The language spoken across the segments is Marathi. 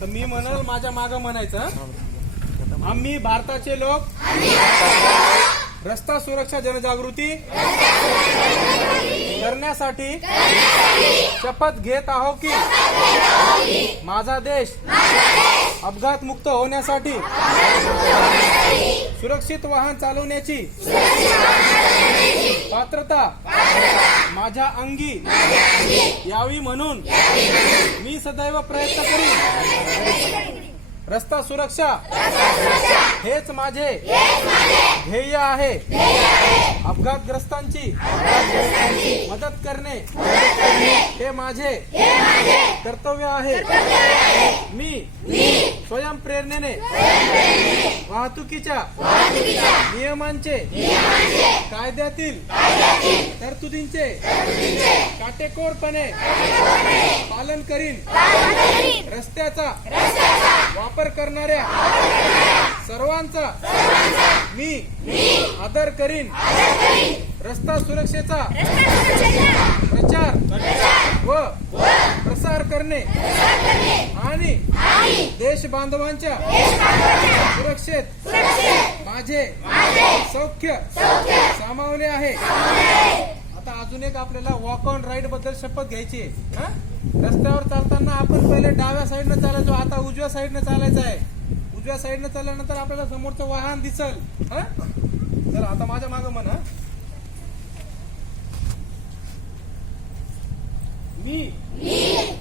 तर मी म्हणाल माझ्या मागं म्हणायचं हं? आम्ही भारताचे लोक रस्ता सुरक्षा जनजागृती करण्यासाठी शपथ घेत आहो की माझा देश अपघात मुक्त होण्यासाठी सुरक्षित वाहन चालवण्याची पात्रता माझ्या अंगी यावी म्हणून मी सदैव प्रयत्न करीन. रस्ता सुरक्षा हेच माझे ध्येय आहे. अपघातग्रस्तांची मदत करणे हे माझे कर्तव्य आहे. मी स्वयंप्रेरणेने वाहतुकीच्या नियमांचे कायद्यातील तरतुदींचे काटेकोरपणे पालन करीन. रस्त्याचा वापर करणाऱ्या सर्वांचा मी आदर करीन. रस्ता सुरक्षेचा प्रचार व प्रसार करणे आणि देश बांधवांच्या सुरक्षेत माझे सौख्य सामावले आहे. आता अजून एक आपल्याला वॉक ऑन राईड बद्दल शपथ घ्यायची आहे. रस्त्यावर चालताना आपण पहिले डाव्या साईडनं चालायचो, आता उजव्या साईडनं चालायचं आहे. उजव्या साईडनं चालल्यानंतर आपल्याला समोरचं वाहन दिसल. चला आता माझ्या मागं म्हणा. मी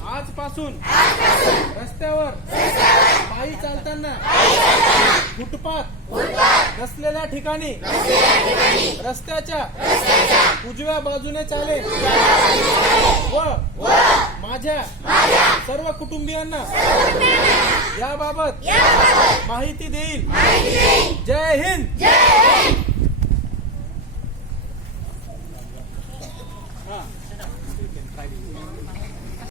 आजपासून रस्त्यावर पायी चालताना फुटपाथ नसलेल्या ठिकाणी रस्त्याच्या उजव्या बाजूने चालेल व माझ्या सर्व कुटुंबियांना याबाबत माहिती देईल. जय हिंद.